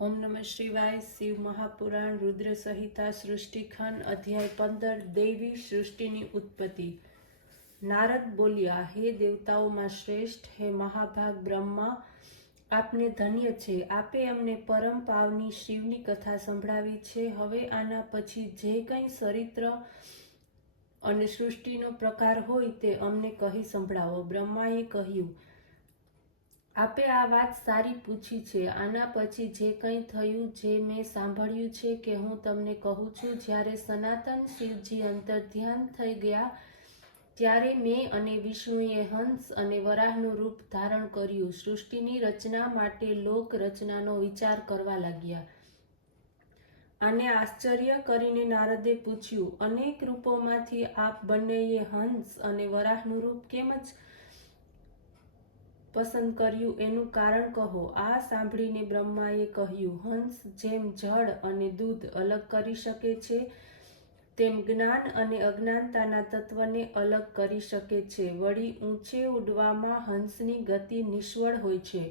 ओम नमः शिवाय। शिव महापुराण रुद्र संहिता सृष्टिखंड अध्याय 15 देवी सृष्टिनी उत्पत्ति। नारद बोल्या, हे देवताओं श्रेष्ठ, हे महाभाग ब्रह्मा, आपने धन्य छे। आपे अમને परम पावनी शिवनी कथा संभळावी छे। હવે આના પછી જે કંઈ ચરિત્ર અને સૃષ્ટિનો પ્રકાર હોય તે અમને કહી સંભળાવો। બ્રહ્માએ કહ્યું, આપે આ વાત સારી પૂછી છે। આના પછી જે કંઈ થયું, જે મેં સાંભળ્યું છે કે હું તમને કહું છું। જ્યારે સનાતન શિવજી અંતર્ધ્યાન થઈ ગયા ત્યારે મેં અને વિષ્ણુએ હંસ અને વરાહનું રૂપ ધારણ કર્યું। સૃષ્ટિની રચના માટે લોક રચનાનો વિચાર કરવા લાગ્યા। આને આશ્ચર્ય કરીને નારદે પૂછ્યું, અનેક રૂપોમાંથી આપ બંનેએ હંસ અને વરાહનું રૂપ કેમ જ પસંદ કર્યું, એનું કારણ કહો। આ સાંભળીને બ્રહ્માએ કહ્યું, હંસ જેમ જળ અને દૂધ અલગ કરી શકે છે, તેમ જ્ઞાન અને અજ્ઞાનતાના તત્વને અલગ કરી શકે છે। વળી ઊંચે ઉડવામાં હંસની ગતિ નિષ્ફળ હોય છે,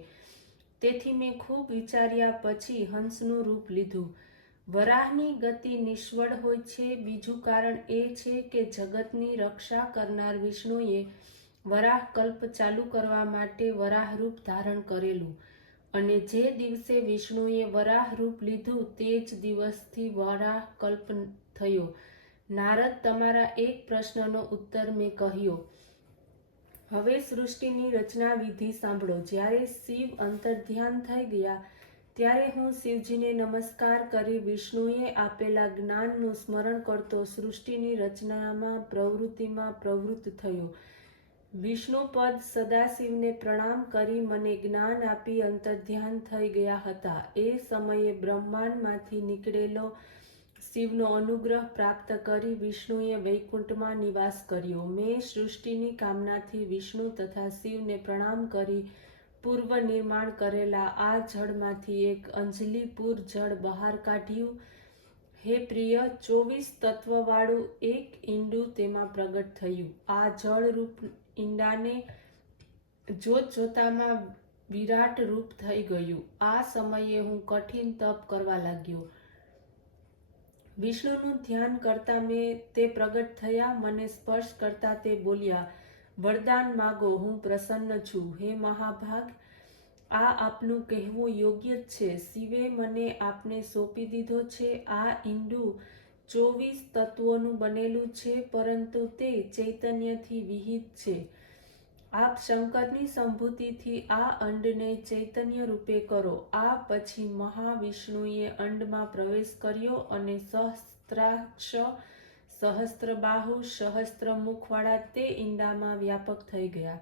તેથી મેં ખૂબ વિચાર્યા પછી હંસનું રૂપ લીધું। વરાહની ગતિ નિષ્ફળ હોય છે, બીજું કારણ એ છે કે જગતની રક્ષા કરનાર વિષ્ણુએ વરાહ કલ્પ ચાલુ કરવા માટે વરાહ રૂપ ધારણ કરેલું, અને જે દિવસે વિષ્ણુએ વરાહ રૂપ લીધું તે જ દિવસથી વરાહ કલ્પ થયો। નારદ, તમારા એક પ્રશ્નનો ઉત્તર મેં કહ્યો। હવે સૃષ્ટિની રચના વિધિ સાંભળો। જ્યારે શિવ અંતર્ધ્યાન થઈ ગયા ત્યારે હું શિવજીને નમસ્કાર કરી વિષ્ણુએ આપેલા જ્ઞાનનું સ્મરણ કરતો સૃષ્ટિની રચનામાં પ્રવૃત્તિમાં પ્રવૃત્ત થયો। વિષ્ણુપદ સદાશિવને પ્રણામ કરી મને જ્ઞાન આપી અંતર્ધ્યાન થઈ ગયા હતા। એ સમયે બ્રહ્માંડમાંથી નીકળેલો શિવનો અનુગ્રહ પ્રાપ્ત કરી વિષ્ણુએ વૈકુંઠમાં નિવાસ કર્યો। મેં સૃષ્ટિની કામનાથી વિષ્ણુ તથા શિવને પ્રણામ કરી પૂર્વ નિર્માણ કરેલા આ જળમાંથી એક અંજલિપૂર જળ બહાર કાઢ્યું। હે પ્રિય, 24 તત્વવાળું એક ઈંડું તેમાં પ્રગટ થયું। આ જળ રૂપ ઈંડાને જોતજોતામાં વિરાટ રૂપ થઈ ગયું। આ સમયે હું કઠિન તપ કરવા લાગ્યો। વિષ્ણુનું ધ્યાન કરતા મેં તે પ્રગટ થયા। મને સ્પર્શ કરતા તે બોલ્યા, વરદાન માગો, હું પ્રસન્ન છું। હે મહાભાગ, આ આપનું કહેવું યોગ્ય જ છે। શિવે મને આપને સોંપી દીધો છે। આ ઈંડું 24 તત્વોનું બનેલું છે, પરંતુ તે ચૈતન્યથી વિહિત છે। આપ શંકરની સંભૂતિથી આ અંડને ચૈતન્ય રૂપે કરો। આ પછી મહાવિષ્ણુએ અંડમાં પ્રવેશ કર્યો અને સહસ્ત્રાક્ષ, સહસ્ત્રબાહુ, સહસ્ત્રમુખવાળા તે ઈંડામાં વ્યાપક થઈ ગયા।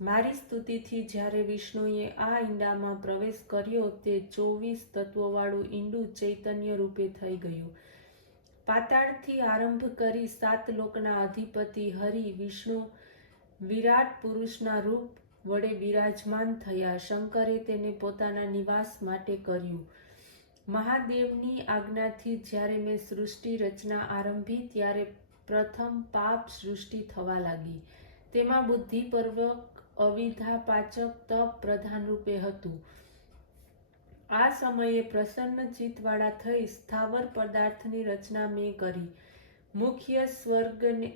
મારી સ્તુતિથી જ્યારે વિષ્ણુએ આ ઈંડામાં પ્રવેશ કર્યો તે 24 તત્વોવાળું ઈંડું ચૈતન્ય રૂપે થઈ ગયું। પાતાળથી આરંભ કરી 7 લોકના અધિપતિ હરિ વિષ્ણુ વિરાટ પુરુષના રૂપ વડે બિરાજમાન થયા। શંકરે તેને પોતાના નિવાસ માટે કર્યું। મહાદેવની આજ્ઞાથી જ્યારે મેં સૃષ્ટિ રચના આરંભી ત્યારે પ્રથમ પાપ સૃષ્ટિ થવા લાગી। તેમાં બુદ્ધિપૂર્વક અવિદ્યાપાચક તપ પ્રધાન રૂપે હતું। આ સમયે પ્રસન્ન ચિત્તવાળા થઈ સ્થાવર પદાર્થની રચના મેં કરી। મુખ્ય સ્વર્ગને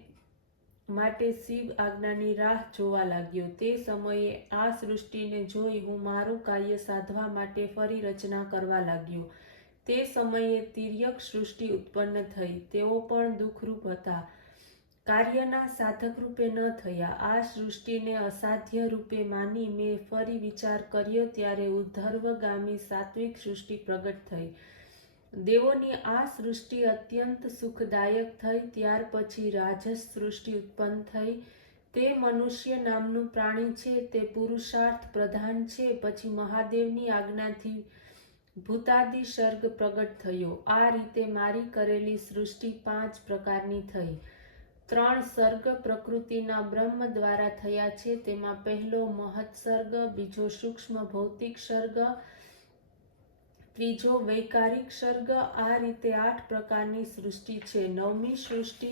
માટે શિવ આજ્ઞાની રાહ જોવા લાગ્યો। તે સમયે આ સૃષ્ટિને જોઈ હું મારું કાર્ય સાધવા માટે ફરી રચના કરવા લાગ્યો। તે સમયે તિર્યક સૃષ્ટિ ઉત્પન્ન થઈ। તેઓ પણ દુઃખરૂપ હતા, કાર્યના સાધક રૂપે ન થયા। આ સૃષ્ટિને અસાધ્ય રૂપે માની મેં ફરી વિચાર કર્યો ત્યારે ઉદ્ધર્વગામી સાત્વિક સૃષ્ટિ પ્રગટ થઈ। દેવોની આ સૃષ્ટિ અત્યંત સુખદાયક થઈ। ત્યાર પછી રાજસ સૃષ્ટિ ઉત્પન્ન થઈ। તે મનુષ્ય નામનું પ્રાણી છે, તે પુરુષાર્થ પ્રધાન છે। પછી મહાદેવની આજ્ઞાથી ભૂતાદિ સર્ગ પ્રગટ થયો। આ રીતે મારી કરેલી સૃષ્ટિ 5 પ્રકારની થઈ। 3 સર્ગ પ્રકૃતિના બ્રહ્મ દ્વારા થયા છે। તેમાં પહેલો મહત સર્ગ, બીજો સૂક્ષ્મ ભૌતિક સર્ગ, ત્રીજો વૈકારિક સર્ગ। આ રીતે 8 પ્રકારની સૃષ્ટિ છે। 9મી સૃષ્ટિ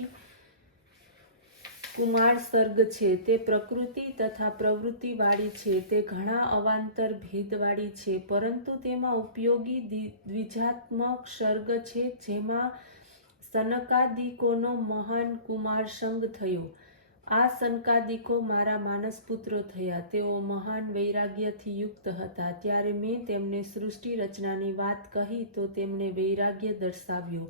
કુમાર સર્ગ છે. તે પ્રકૃતિ તથા પ્રવૃત્તિવાળી છે. તે ઘણા અવાંતર ભેદવાળી છે, પરંતુ તેમાં ઉપયોગી દ્વિજાત્મક સર્ગ છે, જેમાં સનકાદિકોનો મહાન કુમાર સંગ થયો. આ સનકાદિકો મારા માનસપુત્રો થયા. તેઓ મહાન વૈરાગ્યથી યુક્ત હતા. ત્યારે મેં તેમને સૃષ્ટિ રચનાની વાત કહી તો તેમણે વૈરાગ્ય દર્શાવ્યો.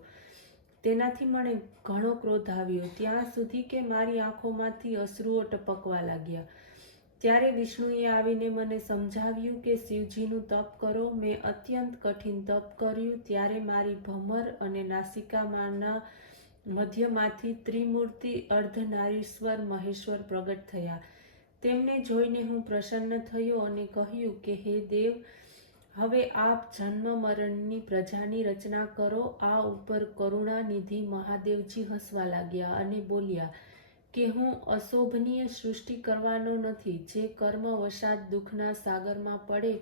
તેનાથી મને ઘણો ક્રોધ આવ્યો, ત્યાં સુધી કે મારી આંખોમાંથી અશ્રુઓ ટપકવા લાગ્યા. ત્યારે વિષ્ણુએ આવીને મને સમજાવ્યું કે શિવજીનું તપ કરો. મેં અત્યંત કઠિન તપ કર્યું. ત્યારે મારી ભમર અને નાસિકામાંના મધ્યમાંથી ત્રિમૂર્તિ અર્ધનારીશ્વર મહેશ્વર પ્રગટ થયા. તેમને જોઈને હું પ્રસન્ન થયો અને કહ્યું કે હે દેવ, હવે આપ જન્મ મરણની પ્રજાની રચના કરો. આ ઉપર કરુણાનિધિ મહાદેવજી હસવા લાગ્યા અને બોલ્યા કે હું અશોભનીય સૃષ્ટિ કરવાનો નથી. જે કર્મ વશાત દુઃખના સાગરમાં પડે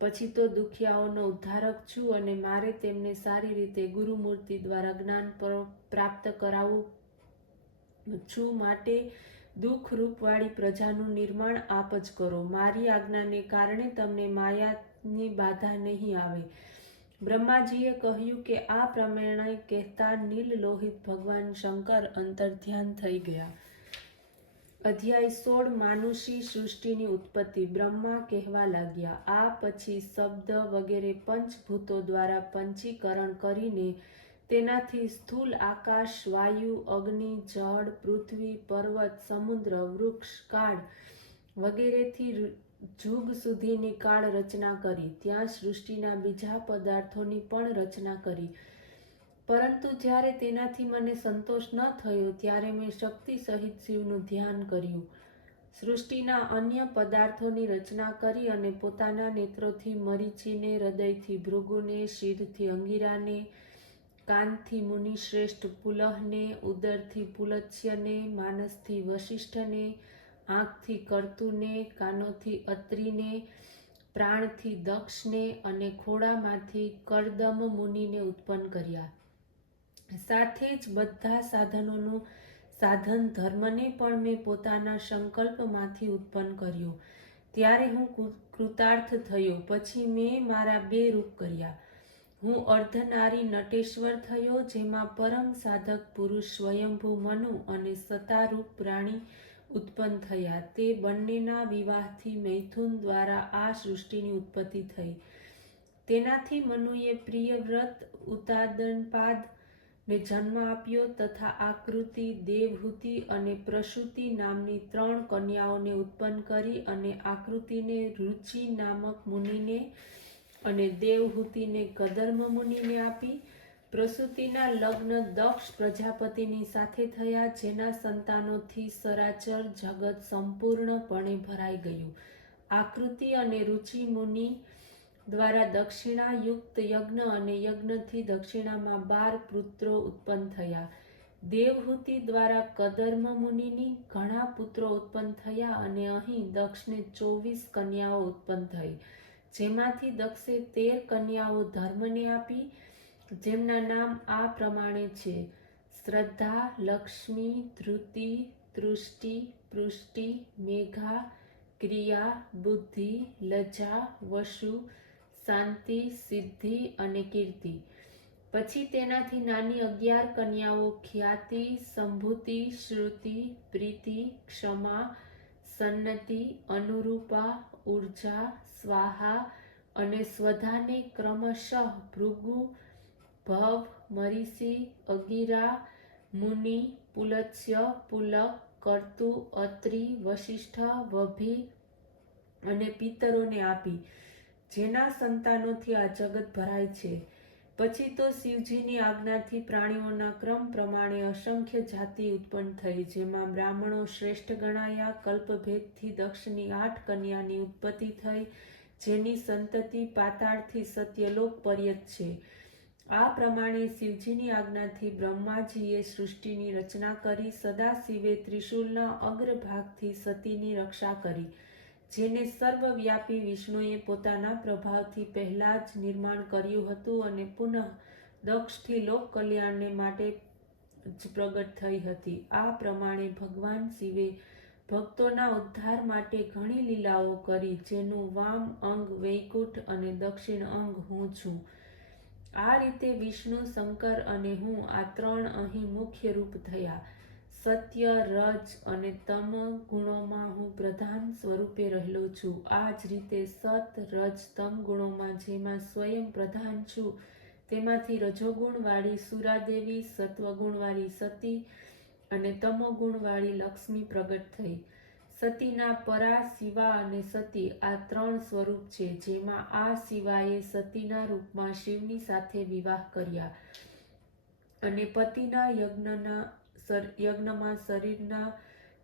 પછી તો દુખિયાઓનો ઉદ્ધારક છું અને મારે તેમને સારી રીતે ગુરુમૂર્તિ દ્વારા જ્ઞાન પ્રાપ્ત કરાવવું છું. માટે દુઃખ રૂપવાળી પ્રજાનું નિર્માણ આપ જ કરો. મારી આજ્ઞાને કારણે તમને માયાની બાધા નહીં આવે. બ્રહ્માજીએ કહ્યું કે આ પ્રમાણે કહેતા નીલ લોહિત ભગવાન શંકર અંતર્ધ્યાન થઈ ગયા. અધ્યાય 16 માનુષી સૃષ્ટિની ઉત્પત્તિ. બ્રહ્મા કહેવા લાગ્યા, આ પછી શબ્દ વગેરે પંચભૂતો દ્વારા પંચીકરણ કરીને તેનાથી સ્થૂલ આકાશ, વાયુ, અગ્નિ, જળ, પૃથ્વી, પર્વત, સમુદ્ર, વૃક્ષ, કાળ વગેરેથી જુગ સુધીની કાળ રચના કરી. ત્યાં સૃષ્ટિના બીજા પદાર્થોની પણ રચના કરી. પરંતુ જ્યારે તેનાથી મને સંતોષ ન થયો ત્યારે મેં શક્તિ સહિત શિવનું ધ્યાન કર્યું. સૃષ્ટિના અન્ય પદાર્થોની રચના કરી અને પોતાના નેત્રોથી મરીચીને, હૃદયથી ભૃગુને, શિરથી અંગિરાને, કાનથી મુનિશ્રેષ્ઠ પુલહને, ઉદરથી પુલત્સ્યને, માનસથી વશિષ્ઠને, આંખથી કર્તુને, કાનોથી અત્રિને, પ્રાણથી દક્ષને અને ખોળામાંથી કરદમ મુનિને ઉત્પન્ન કર્યા. સાથે જ બધા સાધનોનું સાધન ધર્મને પણ મેં પોતાના સંકલ્પમાંથી ઉત્પન્ન કર્યું. ત્યારે હું કૃતાર્થ થયો. પછી મેં મારા 2 રૂપ કર્યા. હું અર્ધનારી નટેશ્વર થયો, જેમાં પરમ સાધક પુરુષ સ્વયંભૂ મનુ અને સતારૂપ પ્રાણી ઉત્પન્ન થયા. તે બંનેના વિવાહથી મૈથુન દ્વારા આ સૃષ્ટિની ઉત્પત્તિ થઈ. તેનાથી મનુએ પ્રિયવ્રત, ઉતાદનપાદ ને જન્મ આપ્યો તથા આકૃતિ, દેવહૂતિ અને પ્રસૂતિ નામની 3 કન્યાઓને ઉત્પન્ન કરી અને આકૃતિને રુચિ નામક મુનિને અને દેવહૂતિને કદર્મ મુનિને આપી. પ્રસૂતિના લગ્ન દક્ષ પ્રજાપતિની સાથે થયા, જેના સંતાનોથી સરાચર જગત સંપૂર્ણપણે ભરાઈ ગયું. આકૃતિ અને રુચિ મુનિ દ્વારા દક્ષિણાયુક્ત યજ્ઞ અને યજ્ઞથી દક્ષિણામાં 12 પુત્રો ઉત્પન્ન થયા. દેવહૂતિ દ્વારા કદર્મ મુનિની ઘણા પુત્રો ઉત્પન્ન થયા અને અહીં દક્ષને 24 કન્યાઓ ઉત્પન્ન થઈ, જેમાંથી દક્ષે 13 કન્યાઓ ધર્મને આપી, જેમના નામ આ પ્રમાણે છે: શ્રદ્ધા, લક્ષ્મી, ધૃતિ, તૃષ્ટિ, પૃષ્ટિ, મેઘા, ક્રિયા, બુદ્ધિ, લજ્જા, વસુ, શાંતિ, સિદ્ધિ અને કીર્તિ. પછી તેનાથી નાની 11 કન્યાઓ ખ્યાતિ, સંભૂતિ, શ્રુતિ, પ્રીતિ, ક્ષમા, સન્નતિ, અનુરૂપા, ઉર્જા, સ્વાહા અને સ્વધાને ક્રમશઃ ભૃગુ, ભવ, મરીચી, અગિરા, મુનિ, પુલત્સ્ય, પુલક, કર્તુ, અત્રિ, વશિષ્ઠ, વભિ અને પિતરોને આપી, જેના સંતાનોથી આ જગત ભરાય છે. પછી તો શિવજીની આજ્ઞાથી પ્રાણીઓના ક્રમ પ્રમાણે અસંખ્ય જાતિ ઉત્પન્ન થઈ, જેમાં બ્રાહ્મણો શ્રેષ્ઠ ગણાયા. કલ્પભેદથી દક્ષની 8 કન્યાની ઉત્પત્તિ થઈ, જેની સંતતિ પાતાળથી સત્યલોક પર્યંત છે. આ પ્રમાણે શિવજીની આજ્ઞાથી બ્રહ્માજીએ સૃષ્ટિની રચના કરી. સદાશિવે ત્રિશૂલના અગ્રભાગથી સતીની રક્ષા કરી, જેને સર્વવ્યાપી વિષ્ણુએ પોતાના પ્રભાવથી પહેલા જ નિર્માણ કર્યું હતું અને પુનઃ દક્ષથી લોક કલ્યાણને માટે જ પ્રગટ થઈ હતી. આ પ્રમાણે ભગવાન શિવે ભક્તોના ઉદ્ધાર માટે ઘણી લીલાઓ કરી, જેનું વામ અંગ વૈકુંઠ અને દક્ષિણ અંગ હું છું. આ રીતે વિષ્ણુ, શંકર અને હું આ ત્રણ અહીં મુખ્ય રૂપ થયા. સત્ય, રજ અને તમ ગુણોમાં હું પ્રધાન સ્વરૂપે રહેલો છું. આ જ રીતે સત, રજ, તમ ગુણોમાં જેમાં સ્વયં પ્રધાન છું, તેમાંથી રજોગુણવાળી સુરાદેવી, સત્વગુણવાળી સતી અને તમોગુણવાળી લક્ષ્મી પ્રગટ થઈ. સતીના પરા, શિવા અને સતી આ ત્રણ સ્વરૂપ છે, જેમાં આ શિવાએ સતીના રૂપમાં શિવની સાથે વિવાહ કર્યા અને પતિના યજ્ઞમાં શરીરના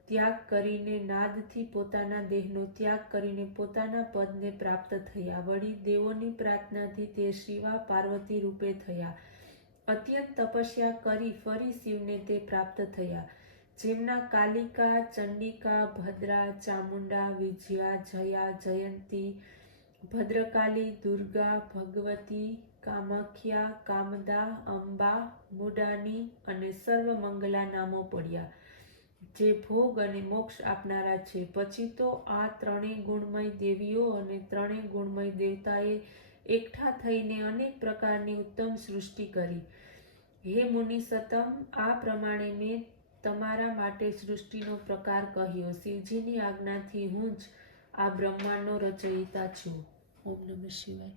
ત્યાગ કરીને નાદથી પોતાના દેહનો ત્યાગ કરીને પોતાના પદને પ્રાપ્ત થયા. વળી દેવોની પ્રાર્થનાથી તે શિવા પાર્વતી રૂપે થયા. અત્યંત તપસ્યા કરી ફરી શિવને તે પ્રાપ્ત થયા, જેમના કાલિકા, ચંડિકા, ભદ્રા, ચામુંડા, વિજયા, જયા, જયંતી, ભદ્રકાલી, દુર્ગા, ભગવતી, કામખ્યા, કામદા, અંબા, મુડાની અને સર્વમંગલા નામો પડ્યા, જે ભોગ અને મોક્ષ આપનારા છે. પછી તો આ ત્રણેય ગુણમય દેવીઓ અને ત્રણેય ગુણમય દેવતાએ એકઠા થઈને અનેક પ્રકારની ઉત્તમ સૃષ્ટિ કરી. હે મુનિસત્તમ, આ પ્રમાણે મેં તમારા માટે સૃષ્ટિનો પ્રકાર કહ્યો. શિવજીની આજ્ઞાથી હું જ આ બ્રહ્માંડનો રચયિતા છું. ઓમ નમઃ શિવાય.